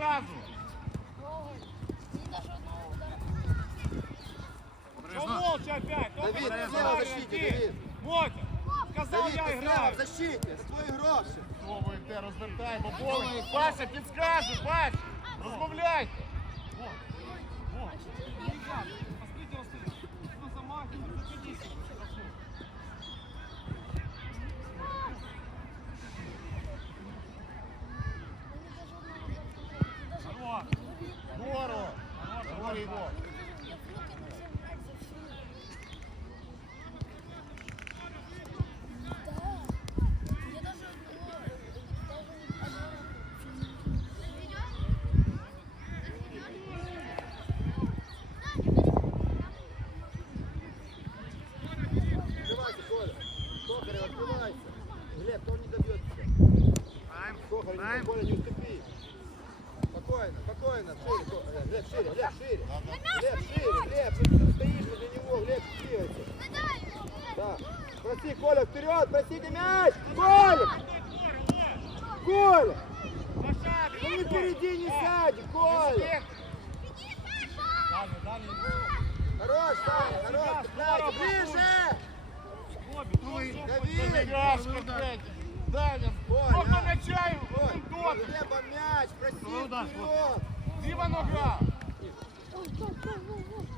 Додому. Виправляй зразу. Что молча опять? Ну, Давид, разговаривай, слева в защите, ты. Давид. Мотя, сказал Давид, я ти слева играю. в защиті, це твої гроші. Слово йде, розвертаємо поле. Паша, підскаже, Паш, розмовляйте. Кохарев, Коля, не уступи. Спокойно, спокойно. Шире, Ко- э, Глеб, шире, Глеб, шире. Глеб, шире, Глеб, ты что стоишь возле него, Глеб, двигайся. Да. Проси, Коля, вперед, просите мяч! Коля! Коля! Ну не впереди, не сзади, Коля! Далі, далі. Хорош, Саня, хорош, цепляйся, ближе! Давид! Забігашка, блядь. Даня, Коля. можна м'яча і Глеба мяч, проси Ну да, вперед! Ліва нога.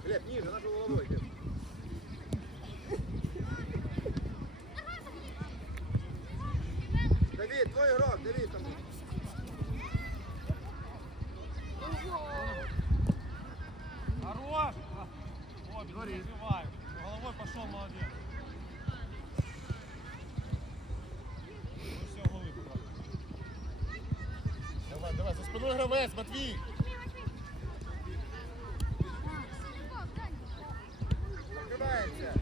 Глеб, ниже, нашу головой, Глеб. Давид, твой игрок, Давид там. Хорош. Обе, забиваю. Головой пошел, молодец. Ну все, голы пока. Давай, давай, за спиной гравець, Матвій. Молодец.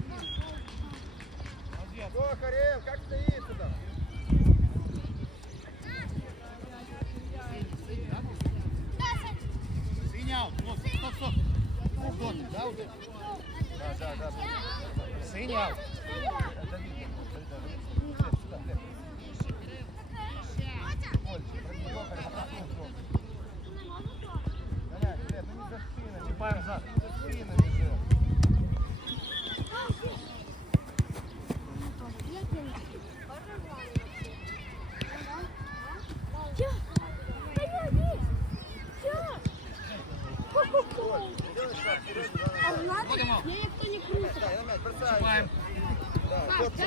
Кохарев, как стоит сюда? Синял. Стоп, стоп. Уже? Да, да, да. Синял. я мяч, бросай. Чіпаємо. Да, корпус.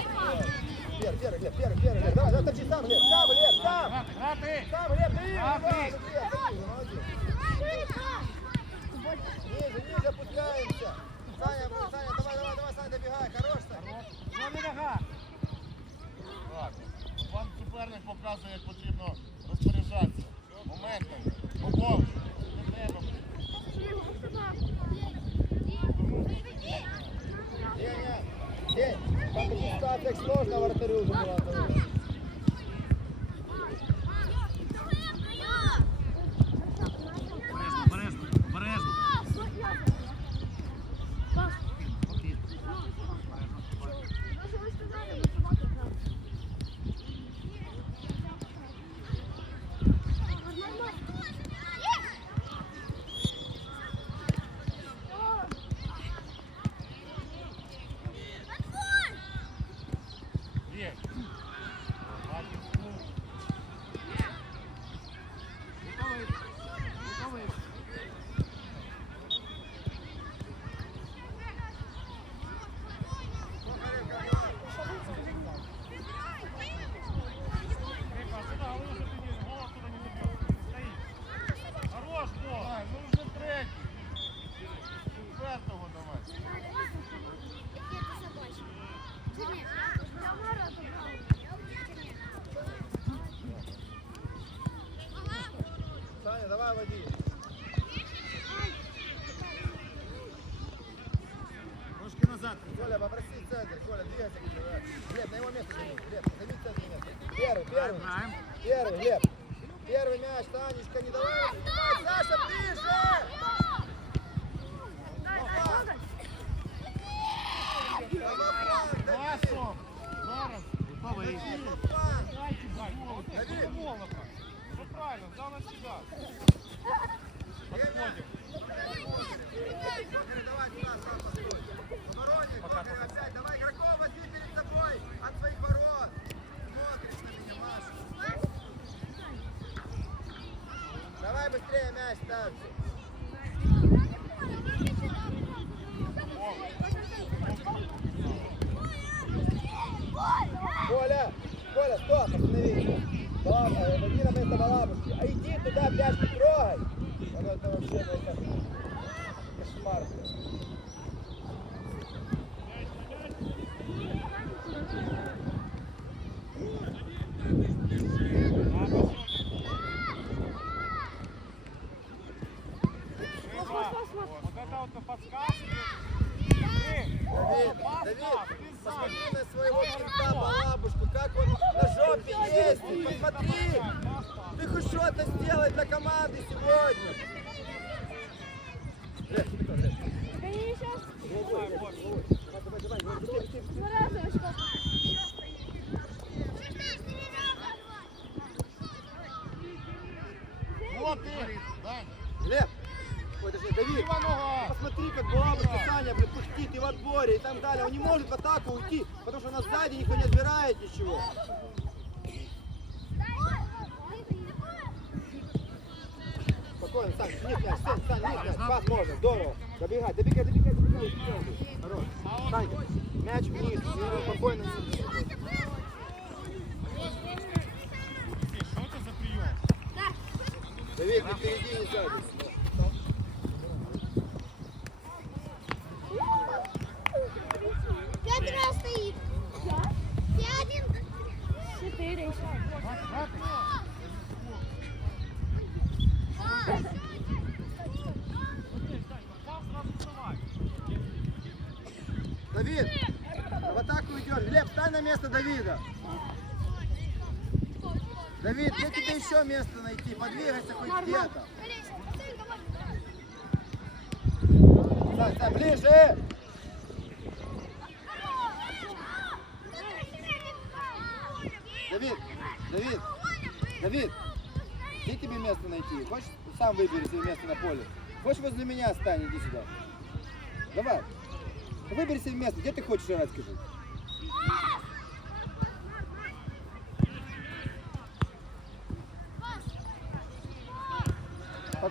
Первый, первый, Глеб, первый, первый, Глеб. Давай, давай, точи сам, Глеб, сам, Глеб, сам. Грати, грати. Сам, Глеб, ты, А, да, ты. Глеб, ты, молодец. Ниже, ниже опускаемся. Саня, Саня, давай, давай, давай, Саня, добегай, хорош, Саня. Ну, не нога. Так, пан суперник показує, як потрібно розпоряджатися. Моментом. Побов. Там такие ситуации, как сложно вратарю уже остановись. Баба, э, иди на место балабушки. А иди туда, блядь, не трогай. Ну, это вообще, ну, это кошмар. блядь. Вот это вот подсказки. Давид, Давид, посмотри на своего кента балабушку, как он на жопе ездит. Посмотри, ты хоть что-то сделай для команды сегодня. Глеб, ты кто, Глеб? Они сейчас Головой, Глеб, головой. Давай, давай, давай, быстрее, быстрее, быстрее. разные Вот ты. Дань. Глеб, ой, даже Давид, Лева нога. посмотри, как балабушка Саня, блядь, пыхтит и в отборе и так далее. Он не может в атаку уйти, потому что у нас сзади никто не отбирает ничего. Спокойно, Сань, нет мяч, Сань, Сань, нет мяч, пас можно, здорово. Добегай, добегай, добегай, добегай, добегай. Хорош. Санька, мяч вниз, и спокойно. Что это за прием? Не впереди, не сзади. Пять раз стоит. Пять. Четыре еще. Давид, в атаку идешь. Глеб, встань на место Давида. Давид, где тебе еще место найти? Подвигайся хоть где-то. Ближе! Давид, Давид, Давид, где тебе место найти? Хочешь, сам выбери себе место на поле. Хочешь возле меня стань, иди сюда. Давай. Выбери себе место, где ты хочешь играть, скажи.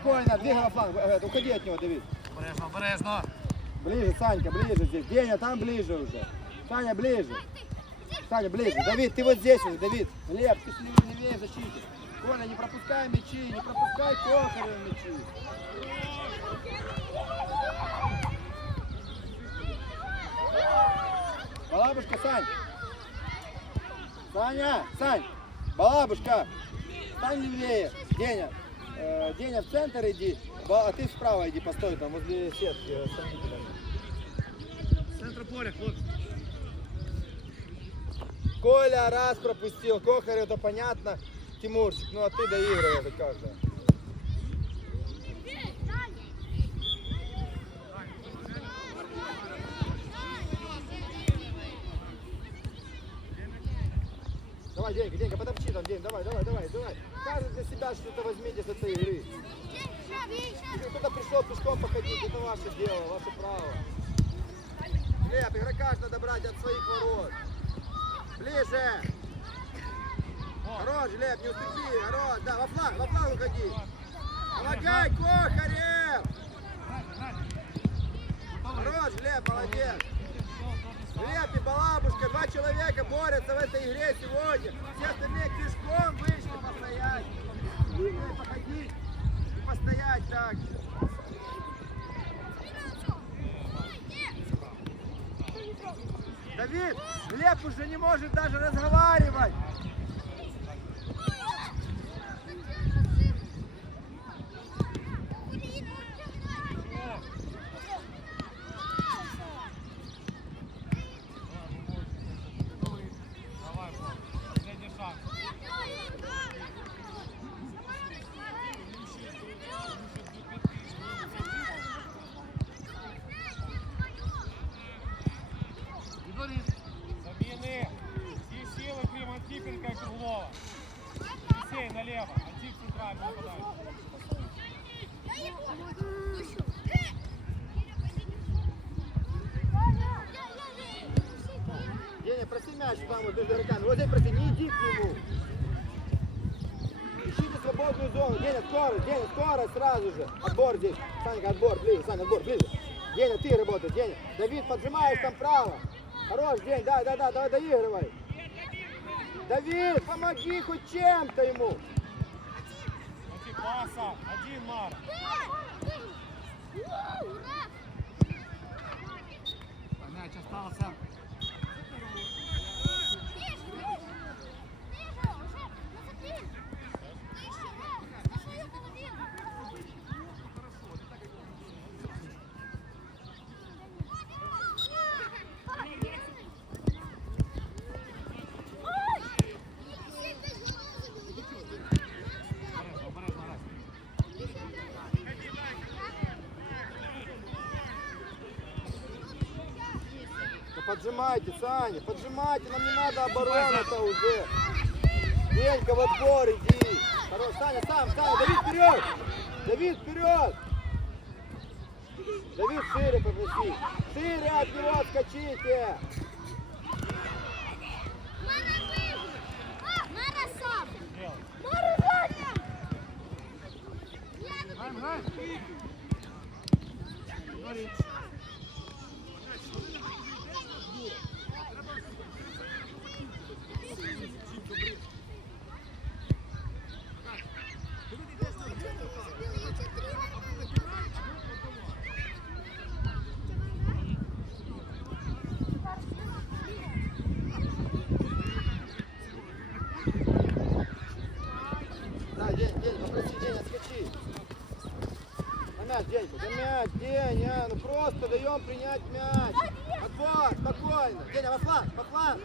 Спокойно, двигай на фланг. Э, э, Уходи от него, Давид. Обережно, обережно. Ближе, Санька, ближе здесь. Деня, там ближе уже. Саня, ближе. Саня, ближе. Давид, ты вот здесь уже, Давид. Лев, ты левее, левее в защите. Коля, не пропускай мячи, не пропускай Кохарева мячи. Балабушка, Сань. Саня, Сань. Балабушка. Стань левее. Деня. Э, Деня в центр иди, а ты справа иди, постой там возле сетки. э. Центр поля, хлопці. Коля раз пропустил, Кохарев, это понятно. Тимурчик, ну а ты доигрывай хоть как-то. Давай, Денька, Денька, подопчи там, День, давай, давай, давай, давай. Каждый для себя что-то возьмите с этой игры. Если кто-то пришел пешком походить, это ваше дело, ваше право. Глеб, игрока надо брать от своих ворот. Ближе. Хорош, Глеб, не уступи. Хорош, да, во фланг, во фланг уходи. Помогай, Кохарев. Хорош, Глеб, молодец. Глеб и Балабушка, два человека борются в этой игре сегодня. Все остальные пешком вышли постоять. Или походить и постоять так. Давид, Глеб уже не может даже разговаривать. Заміни. Всі сили, крім Антипенка, налево. Антик центральный нападающий. Деня, проси мяч вам вот между игроками. Вот здесь проси, не иди к нему. Ищите свободную зону. Деня, скорость, Деня, скорость сразу же. Отбор здесь. Санька, отбор, ближе, Саня, отбор, ближе. Деня, ты работаешь, Деня. Давид, поджимаешь там право. Хорош, День, да, да, да, давай доигрывай. Давид, помоги хоть чем-то ему. Паса. Один Мара. Мяч остался. Обережно, обережно, Рас. Да поджимайте, Саня, поджимайте, нам не надо оборона-то уже. Денька в отбор иди. Хорош, Саня, сам, Саня, Давид вперед! Давид вперед! Давид шире попроси. Шире от него отскочите. Делай. Граем, граем. Говори. Да, День, День, попроси, День, отскочи. На мяч, Денька, на мяч, Деня, ну просто даем принять мяч. Отбор, спокойно. Деня, во фланг, во фланг.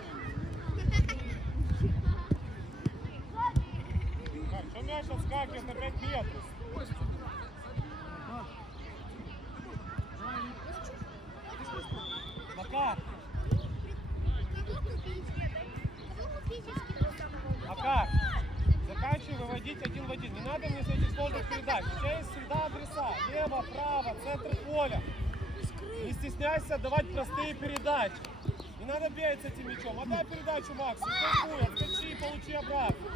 Что мяч отскакивает на 5 метров? Макар, Макар, заканчивай выводить один в один. Не надо мне с этих сложных передач. У тебя есть всегда адреса. Лево, право, центр поля. Не стесняйся давать простые передачи. Не надо бегать с этим мячом. Отдай передачу Максу. Кайфуй, отскочи и получи обратно.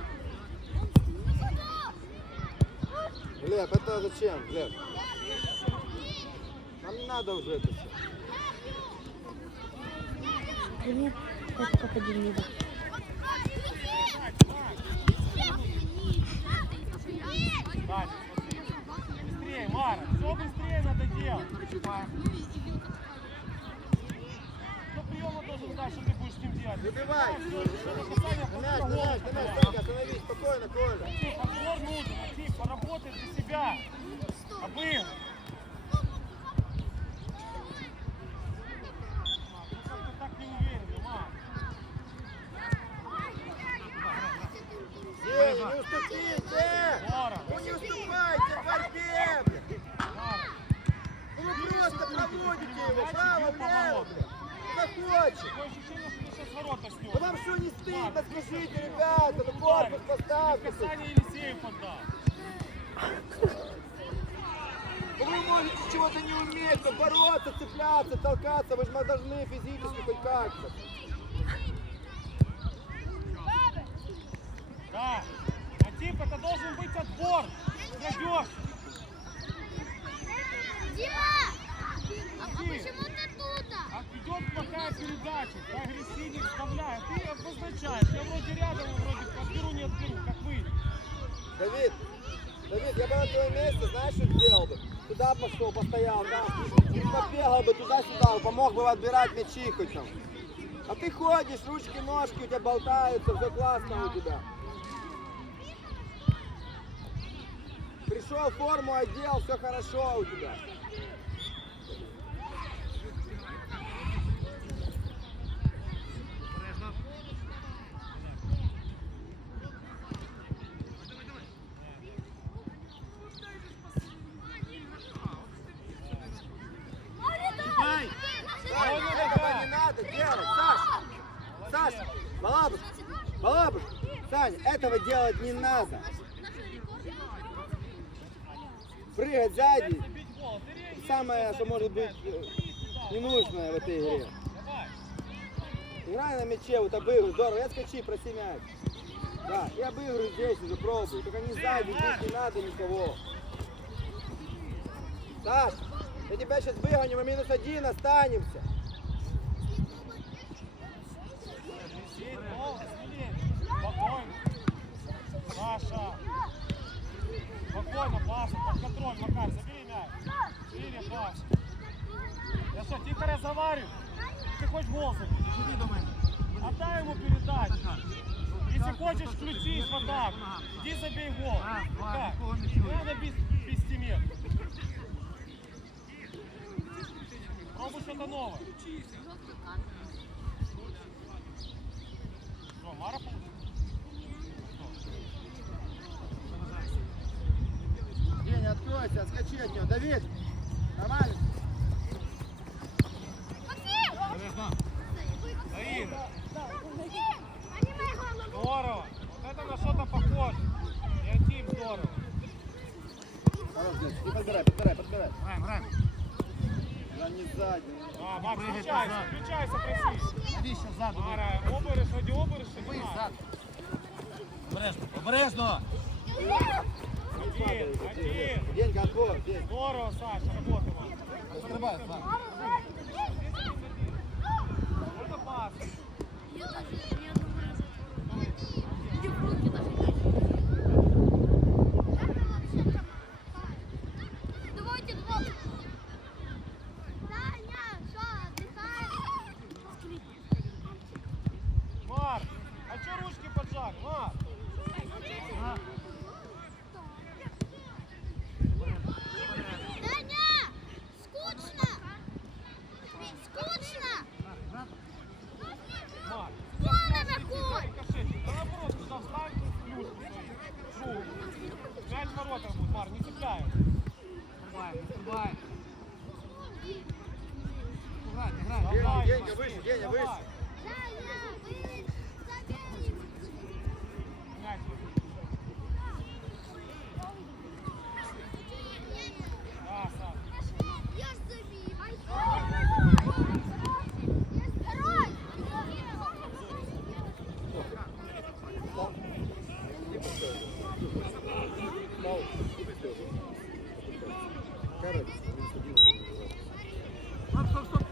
Глеб, это зачем, Глеб? Нам не надо уже это все. Привет, это папа Демида. Дальше, смотри. Быстрее, Мара. Все быстрее надо делать. Кто приема должен знать, что ты будешь с ним делать? Выбивай. На мяч, Санька, остановись, спокойно, Коля. Актив, нужен. Актив, поработай для себя. Обым. Ну как-то так не уверен, Мар. Деня, не уступите! Мара. Ну не уступайте в борьбе! блин. Мара. Ну вы просто проводите его, право, влево, блин. Как хочешь. Такое ощущение, что ты сейчас ворота снес. Ну вам что не стыдно, скажите, ребята, ну корпус поставьте. Касание Елисеев поддал. Ну вы можете чего-то не уметь, но бороться, цепляться, толкаться, вы же должны физически хоть как-то. Да. Антип, это должен быть отбор. Зайдешь. А идет плохая передача, ты агрессивнее вставляй, а ты обозначаешь. Я вроде рядом, вроде отберу, не отберу, как вы. Давид, Давид, я бы на твоем месте, знаешь, что сделал бы? Туда пошел, постоял, да? Побегал бы туда-сюда, помог бы отбирать мячи хоть там. А ты ходишь, ручки, ножки у тебя болтаются, все классно у тебя. Пришел, форму одел, все хорошо у тебя. Саня, этого делать не надо. Прыгать сзади. Самое, что может быть э, ненужное в этой игре. Играй на мяче, вот обыгрывай. Здорово, я скачи, проси мяч. Да, я обыгрываю здесь уже, пробую. Только не сзади, здесь не надо никого. Саш, я тебя сейчас выгоним, мы минус один останемся. Саша. Спокойно, Паша, под контроль, Макар, забери мяч. Шире, Паша. Я что, тихо разговариваю? Ты хочешь гол забить? Иди до мене. Отдай ему передачу. Если хочешь, включись в атаку. Иди забей гол. Как? Не надо без, без стимет. Пробуй что-то новое. Что, Мара получила? Деня, откройся, отскочи от него. Давид, нормально. Аида, здорово. Вот это на что-то похоже. Иотип здорово. Хорош, Дэн, ты подбирай, подбирай, подбирай. Граємо, граємо. Да не сзади. А, Макс, включайся, включайся, проси. Навіщо ззаду? Мара, обереш, ради обереш, Ви нема. ззаду. Обережно, обережно. Один, один. День. Здорово, Саша, работа вам. Стрибай, ззаду. Это пас. Давайте два. Таня, что, отдыхаешь? Марк, а что ручки поджали, Марк? Ворота будет, Марк, не цепляй. Грайте. Деня, Давай, Денька, Максим, выше, давай. выше. Таня, вы соперник. Мяч. Да, Саша. Я ж забил. Второй. Стоп, стоп, стоп.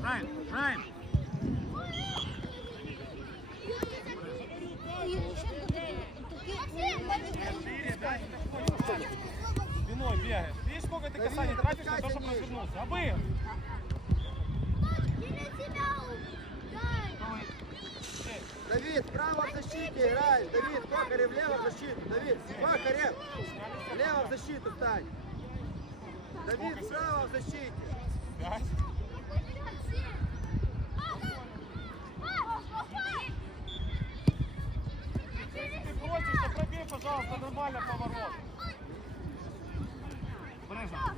Граємо, граємо. Спиной бегаешь. Видишь, сколько ты касаний тратишь на то, чтобы развернулся? Обы! Давид, право в защите играй. Давид, Кокарев влево в защиту. Давид, Кокарев, влево в защиту стань. Давид, справа в защите. Если ты просишь, то пробей, пожалуйста, нормально поворот. Обережно.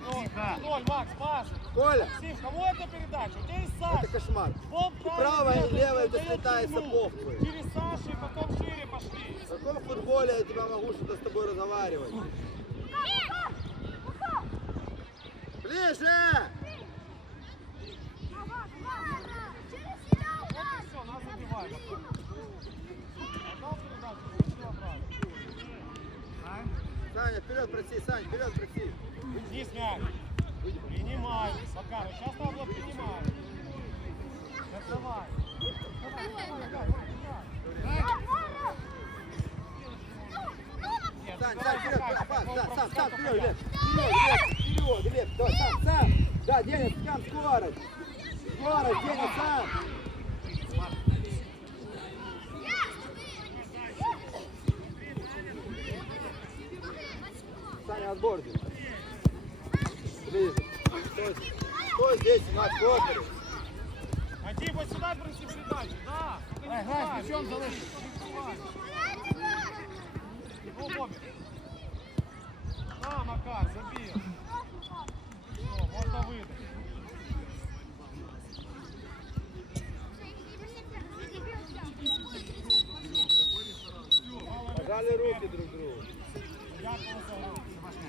Ноль, Тихо. ноль, Макс, пас. Коля, Максим, кому это передача? У тебя есть Саша. это кошмар. Пол правая, и левая, это слетается длину. Через Сашу и потом шире пошли. В каком футболе я тебя могу что-то с тобой разговаривать? Ближе! Саня, вперед проси, Саня, вперед проси. Вниз мяч. Принимай. Макар, сейчас надо было принимать. Давай. Нет, Сань, давай, Сань, вперед, пас, просто сам, только вперед. Глеб. Вперед, Глеб, вперед, Глеб, давай, сам, сам. Да, Деня, сам, скорость. Скорость, Деня, сам. Саня, отбор здесь. Ближе. Стой, стой здесь,